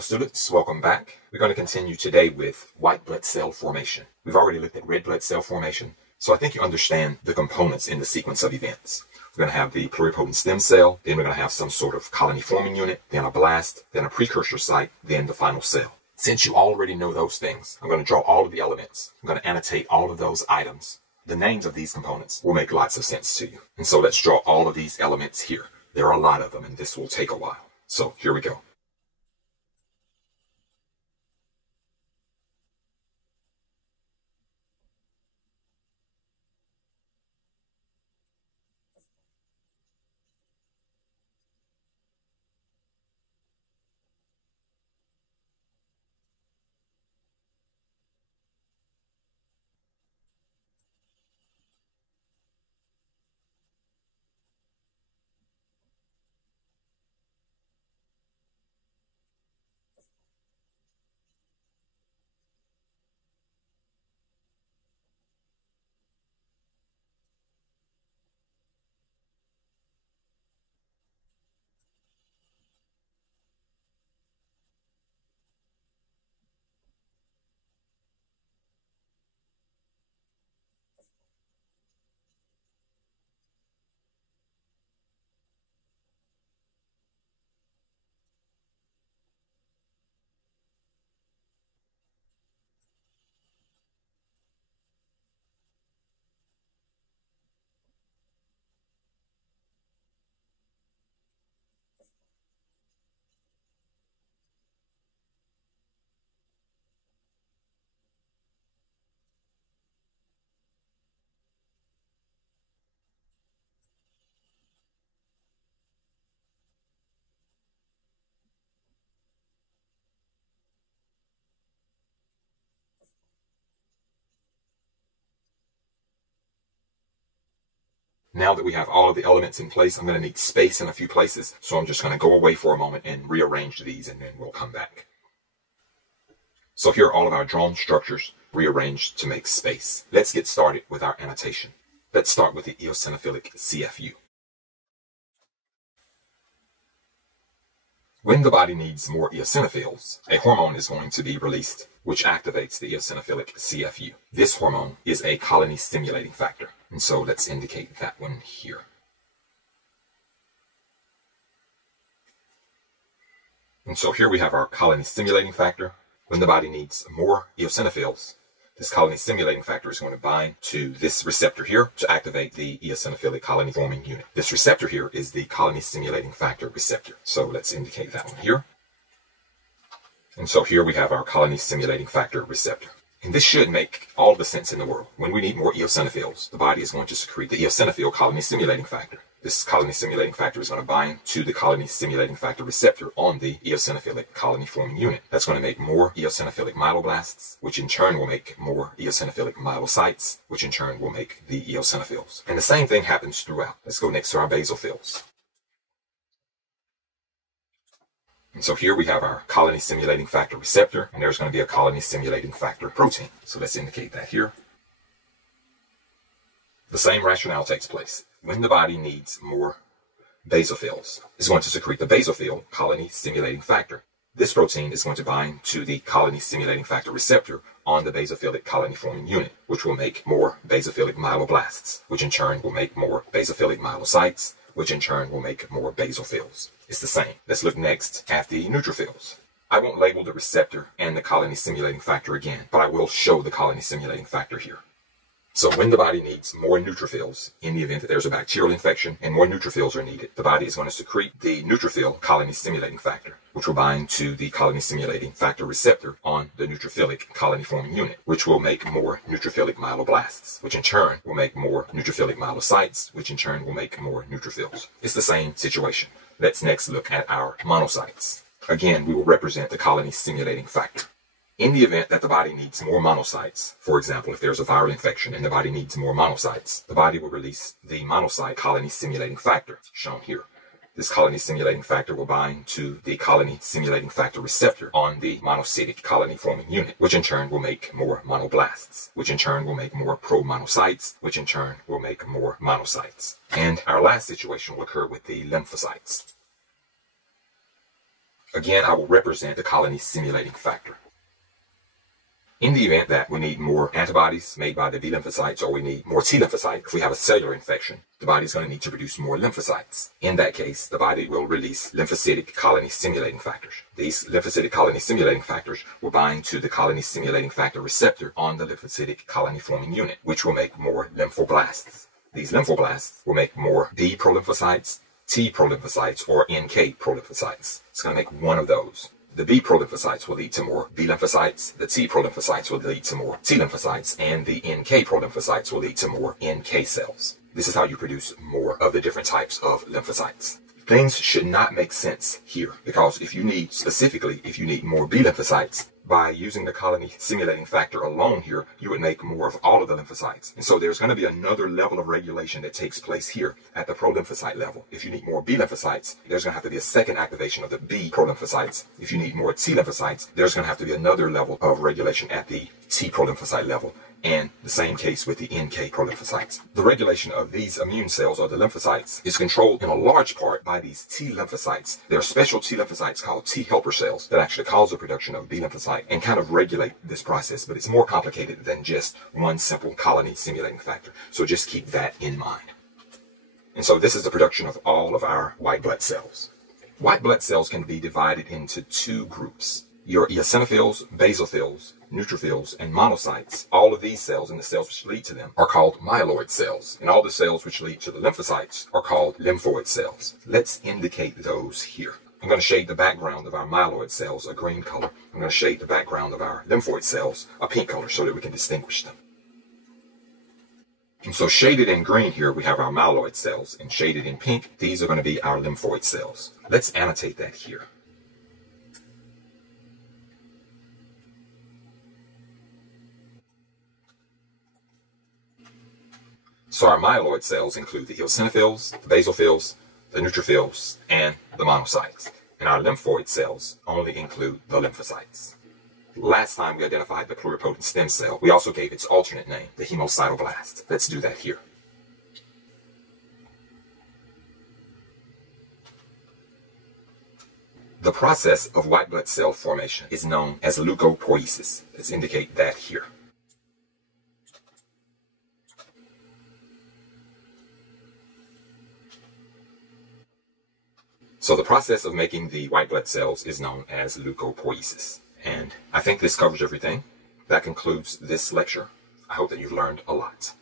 Hello students, welcome back. We're going to continue today with white blood cell formation. We've already looked at red blood cell formation, so I think you understand the components in the sequence of events. We're going to have the pluripotent stem cell, then we're going to have some sort of colony forming unit, then a blast, then a precursor site, then the final cell. Since you already know those things, I'm going to draw all of the elements. I'm going to annotate all of those items. The names of these components will make lots of sense to you. And so let's draw all of these elements here. There are a lot of them, and this will take a while. So here we go. Now that we have all of the elements in place, I'm going to need space in a few places, so I'm just going to go away for a moment and rearrange these, and then we'll come back. So here are all of our drawn structures rearranged to make space. Let's get started with our annotation. Let's start with the eosinophilic CFU. When the body needs more eosinophils, a hormone is going to be released, which activates the eosinophilic CFU. This hormone is a colony stimulating factor. And so let's indicate that one here. And so here we have our colony stimulating factor. When the body needs more eosinophils, this colony stimulating factor is going to bind to this receptor here to activate the eosinophilic colony forming unit. This receptor here is the colony stimulating factor receptor. So let's indicate that one here. And so here we have our colony stimulating factor receptor. And this should make all the sense in the world. When we need more eosinophils, the body is going to secrete the eosinophil colony stimulating factor. This colony stimulating factor is going to bind to the colony stimulating factor receptor on the eosinophilic colony forming unit. That's going to make more eosinophilic myeloblasts, which in turn will make more eosinophilic myelocytes, which in turn will make the eosinophils. And the same thing happens throughout. Let's go next to our basophils. And so here we have our colony stimulating factor receptor, and there's going to be a colony stimulating factor protein. So let's indicate that here. The same rationale takes place. When the body needs more basophils, it's going to secrete the basophil colony stimulating factor. This protein is going to bind to the colony stimulating factor receptor on the basophilic colony forming unit, which will make more basophilic myeloblasts, which in turn will make more basophilic myelocytes, which in turn will make more basophils. It's the same. Let's look next at the neutrophils. I won't label the receptor and the colony stimulating factor again, but I will show the colony stimulating factor here. So when the body needs more neutrophils, in the event that there's a bacterial infection and more neutrophils are needed, the body is going to secrete the neutrophil colony stimulating factor, which will bind to the colony stimulating factor receptor on the neutrophilic colony forming unit, which will make more neutrophilic myeloblasts, which in turn will make more neutrophilic myelocytes, which in turn will make more neutrophils. It's the same situation. Let's next look at our monocytes. Again, we will represent the colony stimulating factor. In the event that the body needs more monocytes, for example, if there's a viral infection and the body needs more monocytes, the body will release the monocyte colony stimulating factor, shown here. This colony stimulating factor will bind to the colony stimulating factor receptor on the monocytic colony forming unit, which in turn will make more monoblasts, which in turn will make more promonocytes, which in turn will make more monocytes. And our last situation will occur with the lymphocytes. Again, I will represent the colony stimulating factor. In the event that we need more antibodies made by the B lymphocytes, or we need more T lymphocyte, if we have a cellular infection, the body is going to need to produce more lymphocytes. In that case, the body will release lymphocytic colony stimulating factors. These lymphocytic colony stimulating factors will bind to the colony stimulating factor receptor on the lymphocytic colony forming unit, which will make more lymphoblasts. These lymphoblasts will make more B prolymphocytes, T prolymphocytes, or NK prolymphocytes. It's going to make one of those. The B prolymphocytes will lead to more B lymphocytes, the T prolymphocytes will lead to more T lymphocytes, and the NK prolymphocytes will lead to more NK cells. This is how you produce more of the different types of lymphocytes. Things should not make sense here, because if you need more B lymphocytes, by using the colony stimulating factor alone here, you would make more of all of the lymphocytes. And so there's going to be another level of regulation that takes place here at the prolymphocyte level. If you need more B lymphocytes, there's going to have to be a second activation of the B prolymphocytes. If you need more T lymphocytes, there's going to have to be another level of regulation at the T prolymphocyte level. And the same case with the NK prolymphocytes. The regulation of these immune cells, or the lymphocytes, is controlled in a large part by these T lymphocytes. There are special T lymphocytes called T helper cells that actually cause the production of B lymphocyte and kind of regulate this process, but it's more complicated than just one simple colony stimulating factor. So just keep that in mind. And so this is the production of all of our white blood cells. White blood cells can be divided into two groups. Your eosinophils, basophils, neutrophils, and monocytes. All of these cells and the cells which lead to them are called myeloid cells, and all the cells which lead to the lymphocytes are called lymphoid cells. Let's indicate those here. I'm going to shade the background of our myeloid cells a green color. I'm going to shade the background of our lymphoid cells a pink color so that we can distinguish them. And so shaded in green here we have our myeloid cells, and shaded in pink, these are going to be our lymphoid cells. Let's annotate that here. So our myeloid cells include the eosinophils, the basophils, the neutrophils, and the monocytes. And our lymphoid cells only include the lymphocytes. Last time we identified the pluripotent stem cell, we also gave its alternate name, the hemocytoblast. Let's do that here. The process of white blood cell formation is known as leukapheresis. Let's indicate that here. So the process of making the white blood cells is known as leukapheresis. And I think this covers everything. That concludes this lecture. I hope that you've learned a lot.